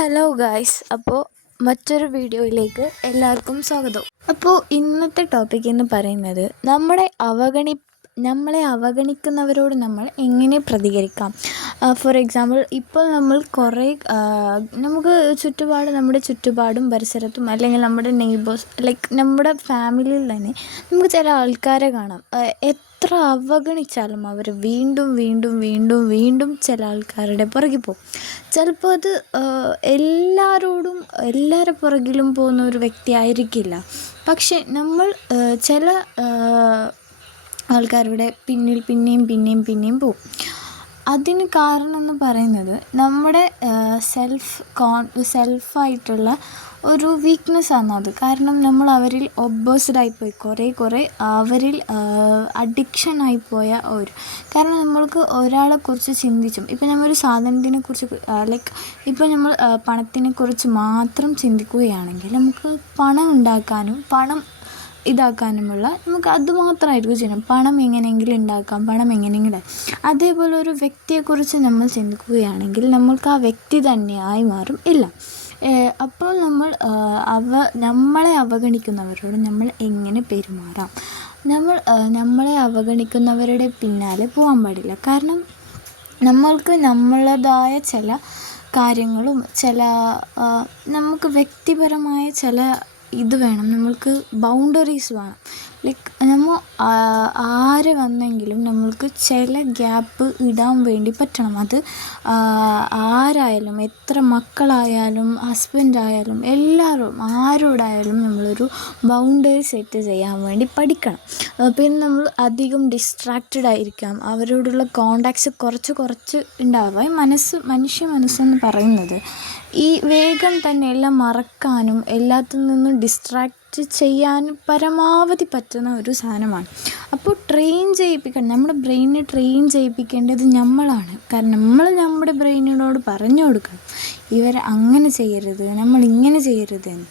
Hello guys, അപ്പോൾ മറ്റൊരു വീഡിയോയിലേക്ക് എല്ലാവർക്കും സ്വാഗതം. അപ്പോൾ ഇന്നത്തെ ടോപ്പിക് എന്ന് പറയുന്നത് നമ്മളെ അവഗണിക്കുന്നവരോട് നമ്മൾ എങ്ങനെ പ്രതികരിക്കാം. ഫോർ എക്സാമ്പിൾ, ഇപ്പോൾ നമ്മൾ കുറേ നമുക്ക് നമ്മുടെ ചുറ്റുപാടും പരിസരത്തും അല്ലെങ്കിൽ നമ്മുടെ നെയ്ബേഴ്സ് നമ്മുടെ ഫാമിലിയിൽ തന്നെ നമുക്ക് ചില ആൾക്കാരെ കാണാം. എത്ര അവഗണിച്ചാലും അവർ വീണ്ടും വീണ്ടും വീണ്ടും വീണ്ടും ചില ആൾക്കാരുടെ പുറകിൽ പോകും. ചിലപ്പോൾ അത് എല്ലാവരുടെ പുറകിലും പോകുന്ന ഒരു വ്യക്തി ആയിരിക്കില്ല. പക്ഷെ നമ്മൾ ചില ആൾക്കാരുടെ പിന്നിൽ പിന്നെയും പോകും. അതിന് കാരണം എന്ന് പറയുന്നത് നമ്മുടെ സെൽഫായിട്ടുള്ള ഒരു വീക്ക്നെസ്സാണ് അത്. കാരണം നമ്മൾ അവരിൽ ഒബ്സസ്ഡായിപ്പോയി, കുറേ അവരിൽ അഡിക്ഷനായിപ്പോയ കാരണം നമ്മൾക്ക് ഒരാളെക്കുറിച്ച് ചിന്തിച്ചും, ഇപ്പം നമ്മളൊരു സാധനത്തിനെക്കുറിച്ച് ഇപ്പോൾ നമ്മൾ പണത്തിനെക്കുറിച്ച് മാത്രം ചിന്തിക്കുകയാണെങ്കിൽ നമുക്ക് പണം ഉണ്ടാക്കാനും ഇതാക്കാനുമുള്ള നമുക്ക് അതുമാത്രമായിരിക്കും ചെയ്യണം. പണം എങ്ങനെയെങ്കിലും ഉണ്ടാക്കാം, പണം എങ്ങനെയെങ്കിലും. അതേപോലെ ഒരു വ്യക്തിയെക്കുറിച്ച് നമ്മൾ ചിന്തിക്കുകയാണെങ്കിൽ നമ്മൾക്ക് ആ വ്യക്തി തന്നെയായി മാറും. ഇല്ല, അപ്പോൾ നമ്മളെ അവഗണിക്കുന്നവരോട് നമ്മൾ എങ്ങനെ പെരുമാറാം? നമ്മളെ അവഗണിക്കുന്നവരുടെ പിന്നാലെ പോകാൻ പാടില്ല. കാരണം നമ്മൾക്ക് നമ്മളതായ ചില കാര്യങ്ങളും നമുക്ക് വ്യക്തിപരമായ ചില വേണം, നമ്മൾക്ക് ബൗണ്ടറീസ് വേണം. നമ്മൾ ആര് വന്നെങ്കിലും നമ്മൾക്ക് ചില ഗ്യാപ്പ് ഇടാൻ വേണ്ടി പറ്റണം. അത് ആരായാലും, എത്ര മക്കളായാലും ഹസ്ബൻഡായാലും ആരോടായാലും നമ്മളൊരു ബൗണ്ടറി സെറ്റ് ചെയ്യാൻ വേണ്ടി പഠിക്കണം. പിന്നെ നമ്മൾ അധികം ഡിസ്ട്രാക്റ്റഡ് ആയിരിക്കാം, അവരോടുള്ള കോണ്ടാക്ട്സ് കുറച്ച് ഉണ്ടാവുക. മനുഷ്യ മനസ്സെന്ന് പറയുന്നത് ഈ വേഗം തന്നെ എല്ലാം മറക്കാനും എല്ലാത്തിൽ നിന്നും ഡിസ്ട്രാക്റ്റ് ചെയ്യാനും പരമാവധി പറ്റുന്ന ഒരു സാധനമാണ്. അപ്പോൾ നമ്മുടെ ബ്രെയിനിനെ ട്രെയിൻ ചെയ്യിപ്പിക്കേണ്ടത് നമ്മളാണ്. കാരണം നമ്മൾ നമ്മുടെ ബ്രെയിനിനോട് പറഞ്ഞു കൊടുക്കണം, ഇവർ അങ്ങനെ ചെയ്യരുത്, നമ്മൾ ഇങ്ങനെ ചെയ്യരുത് എന്ന്.